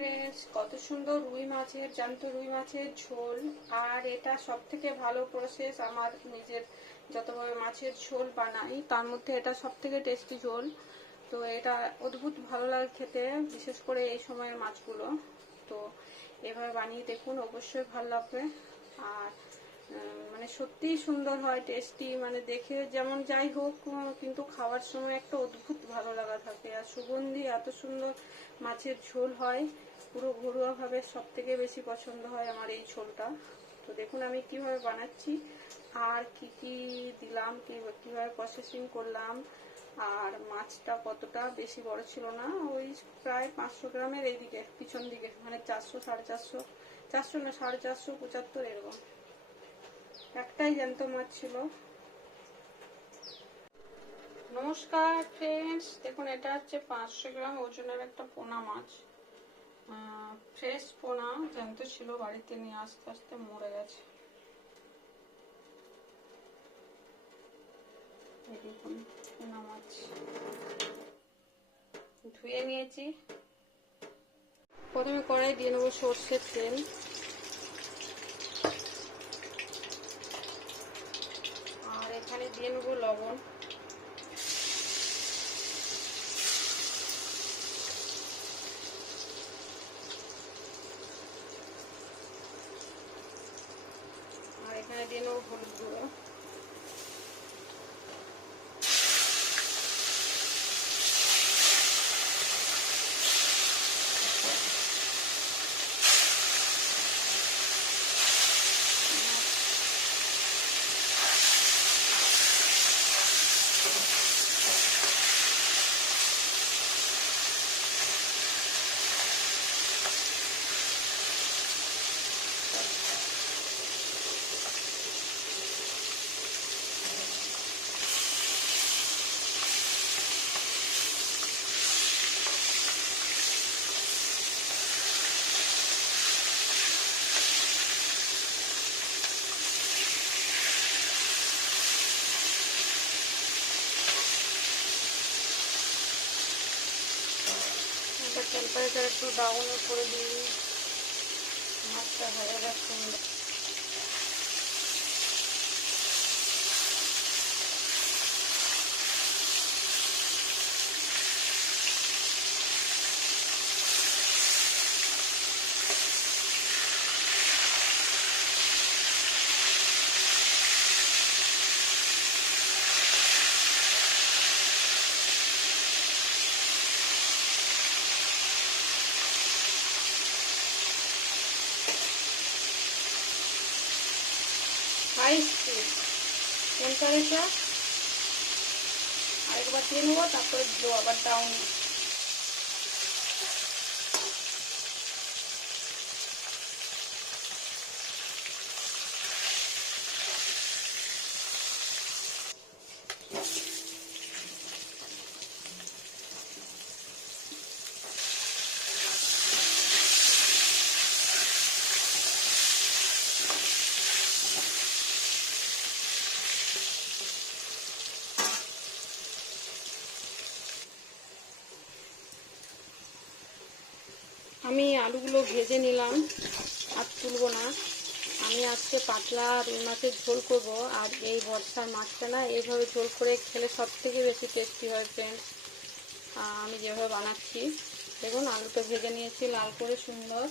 Friends কত সুন্দর রুই মাছের, জ্যান্ত রুই মাছের ঝোল। আর এটা সব থেকে ভালো প্রসেস আমার নিজের যতভাবে মাছের ঝোল বানাই, তার মধ্যে এটা সব থেকে টেস্টি ঝোল। তো এটা অদ্ভুত ভালো লাগে খেতে, বিশেষ করে এই সময়ের মাছগুলো। তো এভাবে বানিয়ে দেখুন, অবশ্যই ভালো লাগবে। আর মানে সত্যিই সুন্দর হয় টেস্টি মানে দেখে যেমন যাই হোক, কিন্তু খাওয়ার সময় একটা অদ্ভুত ভালো লাগা থাকে। আর সুগন্ধি এত সুন্দর মাছের ঝোল হয় পুরো ঘরোয়াভাবে সব থেকে বেশি পছন্দ হয় আমার এই ঝোলটা। তো দেখুন আমি কীভাবে বানাচ্ছি, আর কি কি দিলাম কীভাবে প্রসেসিং করলাম, আর মাছটা কতটা বেশি বড় ছিল না, ওই প্রায় পাঁচশো গ্রামের এইদিকে, পিছন দিকে মানে চারশো, সাড়ে চারশো চারশো না সাড়ে চারশো, পঁচাত্তর এরকম। একটাই জ্যান্ত মাছ ছিল। নমস্কার ফ্রেন্ডস দেখুন এটা হচ্ছে পাঁচশো গ্রাম ওজনের একটা পোনা মাছ। ফ্রেশ পোনা জ্যান্ত ছিল, বাড়িতে নিয়ে আস্তে আস্তে মরে গেছে। ধুয়ে নিয়েছি। প্রথমে কড়াই দিয়ে নেব সর্ষের তেল। আর এখানে দিয়ে নেব লবণ আর এখানে দিয়ে নেব হলুদ গুঁড়ো এটা টেম্পারেচার একটু ডাউনে করে দিই। মাছটা হয়ে যাচ্ছে আরেকবার দিয়ে নেব তারপরে আবার ডাউন আমি আলুগুলো ভেজে নিলাম, আর তুলব না। আমি আজকে পাতলা রুই মাছের ঝোল করব, আর এই বর্ষার মাছটা না এইভাবে ঝোল করে খেলে সব থেকে বেশি টেস্টি হয় ফ্রেন্ডস আমি যেভাবে বানাচ্ছি, দেখুন আলুটা ভেজে নিয়েছি, লাল করে সুন্দর।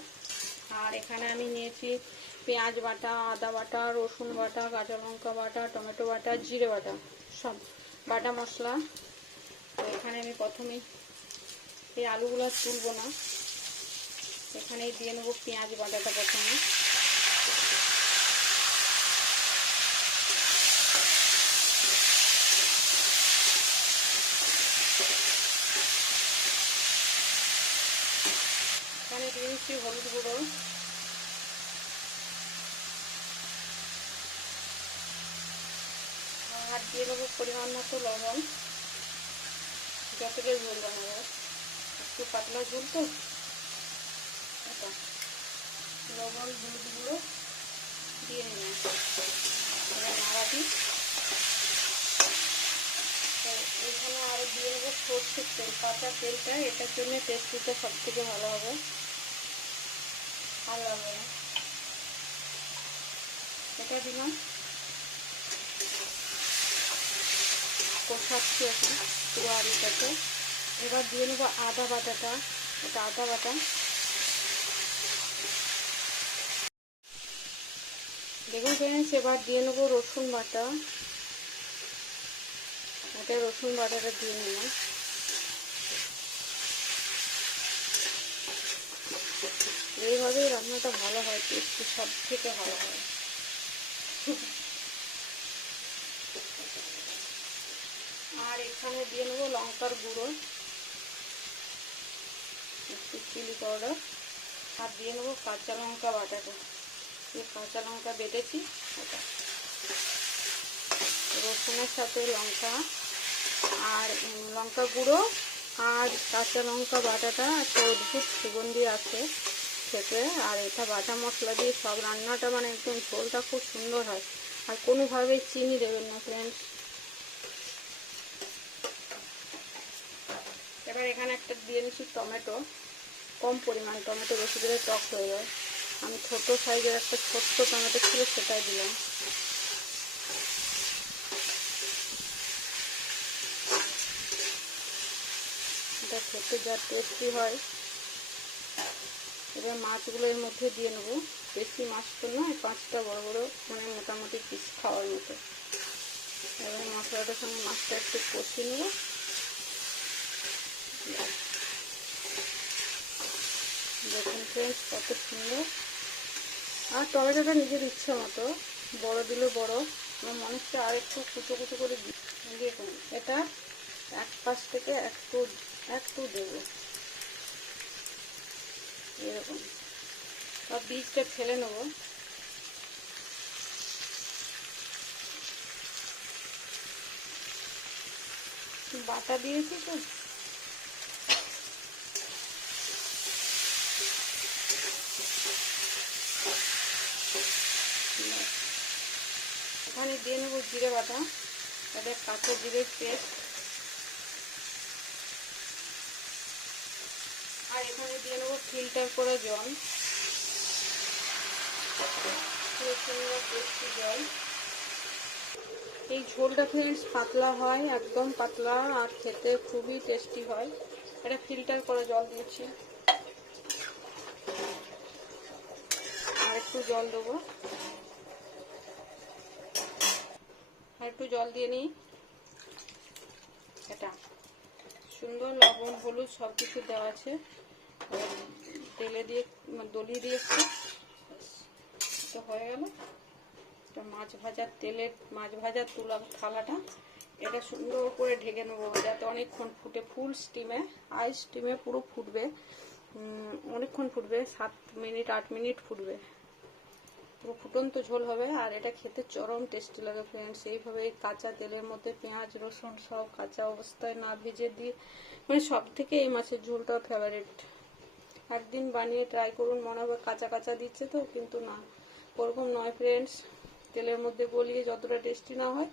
আর এখানে আমি নিয়েছি পেঁয়াজ বাটা, আদা বাটা, রসুন বাটা, কাঁচা লঙ্কা বাটা, টমেটো বাটা, জিরে বাটা, সব বাটা মশলা। তো এখানে আমি প্রথমেই এই আলুগুলো তুলবো না। এখানেই দিয়ে নেব পেঁয়াজ বাটাটা প্রথমে। এখানে দিয়ে দিচ্ছি হলুদ গুঁড়ো। আর দিয়ে দেবো পরিমাণ মতো লবণ। যতটা ঝোল বানাবো। একটু পাতলা ঝোল তো? লবণ, হলুদ গুঁড়ো দিয়ে নিলাম এবার এখানে দিয়ে সর্ষের তেল, কাঁচা তেলটা, এটার জন্য টেস্টিটা সব থেকে ভালো হবে। ভালো না এটা দিলাম। কষাচ্ছি এখন পুরো আলুটাকে। এবার দিয়ে নেব আদা বাটাটা। এটা আদা বাটা। দেখুন ফ্রেন্ডস এবার দিয়ে নেব রসুন বাটা। এটা রসুন বাটাটা দিয়ে নিলাম এইভাবেই রান্নাটা ভালো হয়, টেস্টি, সব থেকে ভালো হয়। আর এখানে দিয়ে নেব লঙ্কার গুঁড়ো, একটু চিলি পাউডার, আর দিয়ে নেব কাঁচা লঙ্কা বাটাটা। কাঁচা লঙ্কা বেটেছি রসুনের সাথে লঙ্কা আর লঙ্কা গুঁড়ো আর কাঁচা লঙ্কা বাটাটা একটা অদ্ভুত সুগন্ধি আছে খেতে। আর এটা বাটা মশলা দিয়ে সব রান্নাটা মানে একদম ঝোলটা খুব সুন্দর হয়। আর কোনোভাবেই চিনি দেবেন না ফ্রেন্ডস এবার এখানে একটা দিয়ে নিচ্ছি টমেটো। কম পরিমাণ টমেটো, বেশি দিলে টক হয়ে যায় আমি ছোট সাইজের একটা ছোট্ট টমেটো ছিল সেটাই দিলাম। এটা খেতে যা টেস্টি হয়। এবার মাছগুলো এর মধ্যে দিয়ে নেব। বেশি মাছ তো নয়, পাঁচটা বড় বড় মানে মোটামুটি পিস খাওয়ার মতো। এবার মশলাটার সঙ্গে মাছটা একটু কষিয়ে নেব। দেখুন ফ্রেন্ডস কত সুন্দর। আর টমেটোটা নিজের ইচ্ছে মতো, বড় দিলে বড়, আমার মনে আর একটু কুচো কুচো করে দেখুন এটা এক পাশ থেকে একটু একটু দেবো। এরকম। আর বীজটা ফেলে নেব। বাটা দিয়েছি তো। এখানে দিয়ে নেব জিরে বাটা তাদের কাঁচা জিরের পেস্ট। আর এখানে দিয়ে নেব ফিল্টার করে জল। জল। এই ঝোলটা ফ্রেন্ডস পাতলা হয়, একদম পাতলা, আর খেতে খুবই টেস্টি হয়। এটা ফিল্টার করে জল দিয়েছি আর একটু জল দেবো। একটু জল দিয়ে নিই। এটা সুন্দর লবণ, হলুদ সব কিছু দেওয়া আছে। তেলে দিয়ে, দলিয়ে দিয়েছি। তো হয়ে গেল। এটা মাছ ভাজার তেলের, মাছ ভাজার তুলা থালাটা। এটা সুন্দর করে ঢেকে নেব, যাতে অনেকক্ষণ ফুটে, ফুল স্টিমে আই স্টিমে পুরো ফুটবে। অনেকক্ষণ ফুটবে, সাত মিনিট, আট মিনিট ফুটবে। পুরো ফুটন্ত ঝোল হবে আর এটা খেতে চরম টেস্টি লাগে ফ্রেন্ডস এইভাবে এই কাঁচা তেলের মধ্যে পেঁয়াজ, রসুন সব কাঁচা অবস্থায় না ভেজে দিয়ে মানে সব থেকে এই মাছের ঝোলটা ফেভারিট একদিন বানিয়ে ট্রাই করুন, মনে হবে কাঁচা কাঁচা দিচ্ছে তো, কিন্তু না। ওরকম নয় ফ্রেন্ডস তেলের মধ্যে গলিয়ে যতটা টেস্টি না হয়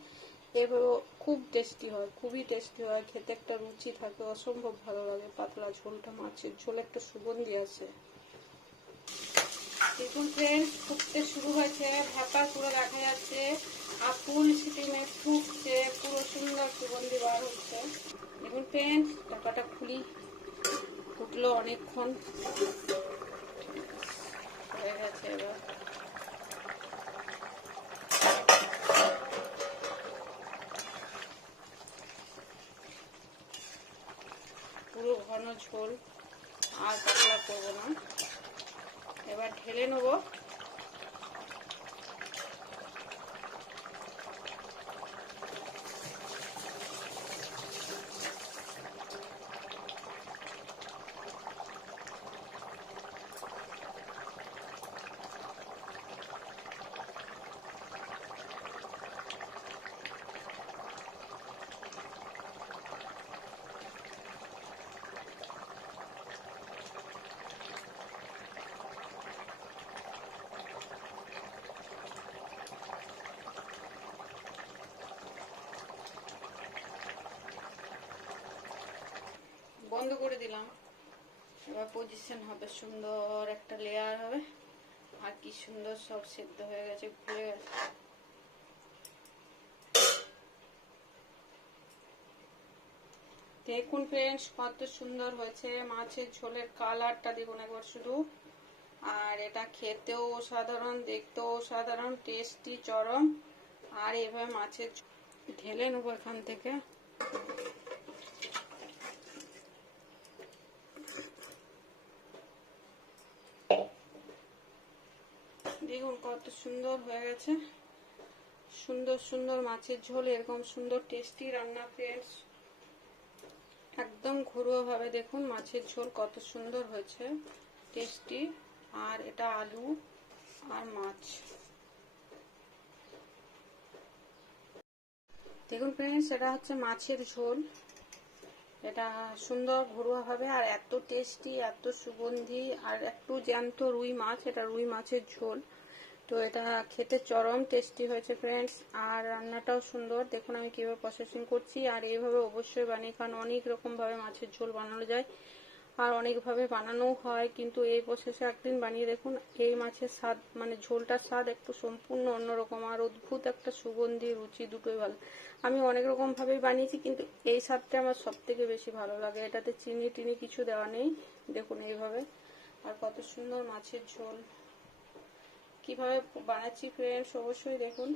এভাবে খুব টেস্টি হয়, খুবই টেস্টি হয়। খেতে একটা রুচি থাকে, অসম্ভব ভালো লাগে। পাতলা ঝোলটা মাছের ঝোল একটা সুগন্ধি আছে দেখুন ফ্রেন্ডস ফুটতে শুরু হয়েছে ভাপা পুরো দেখা যাচ্ছে। আর ফুল সিটিমে ফুটছে, পুরো সুন্দর সুগন্ধি বার হচ্ছে। দেখুন ফ্রেন্ডস টাকাটা খুলি। ফুটলো অনেকক্ষণ। হয়ে গেছে এবার। পুরো ঘন ঝোল। আর পাতলা করব না। এবার ঢেলে নেব। বন্ধ করে দিলাম। এবার পজিশন হবে সুন্দর একটা লেয়ার হবে। আর কি সুন্দর সব সেদ্ধ হয়ে গেছে ঘুরে গেছে। দেখুন ফ্রেন্ডস কত সুন্দর হয়েছে। মাছের ঝোলের কালারটা দেখুন একবার শুধু। আর এটা খেতেও অসাধারণ, দেখতেও অসাধারণ টেস্টি চরম। আর এভাবে মাছের ঢেলে নেব এখান থেকে। দেখুন কত সুন্দর হয়ে গেছে। সুন্দর সুন্দর মাছের ঝোল, এরকম সুন্দর টেস্টি রান্না ফ্রেন্ডস একদম ঘরোয়া ভাবে দেখুন মাছের ঝোল কত সুন্দর হয়েছে। টেস্টি আর এটা আলু আর মাছ। দেখুন ফ্রেন্ডস এটা হচ্ছে মাছের ঝোল। এটা সুন্দর ঘরোয়া ভাবে আর এত টেস্টি এত সুগন্ধি, আর একটু জ্যান্ত রুই মাছ, এটা রুই মাছের ঝোল। তো এটা খেতে চরম টেস্টি হয়েছে ফ্রেন্ডস আর রান্নাটাও সুন্দর। দেখুন আমি কীভাবে প্রসেসিং করছি, আর এইভাবে অবশ্যই বানিয়ে খান। অনেক রকমভাবে মাছের ঝোল বানানো যায়, আর অনেকভাবে বানানোও হয়, কিন্তু এই প্রসেসে একদিন বানিয়ে দেখুন, এই মাছের স্বাদ মানে ঝোলটার স্বাদ একটু সম্পূর্ণ অন্যরকম, আর অদ্ভুত একটা সুগন্ধি, রুচি দুটোই ভালো। আমি অনেক রকমভাবেই বানিয়েছি, কিন্তু এই স্বাদটা আমার সব থেকে বেশি ভালো লাগে। এটাতে চিনি টিনি কিছু দেওয়া নেই। দেখুন এইভাবে, আর কত সুন্দর মাছের ঝোল। কীভাবে বানাচ্ছি ফ্রেন্ডস অবশ্যই দেখুন।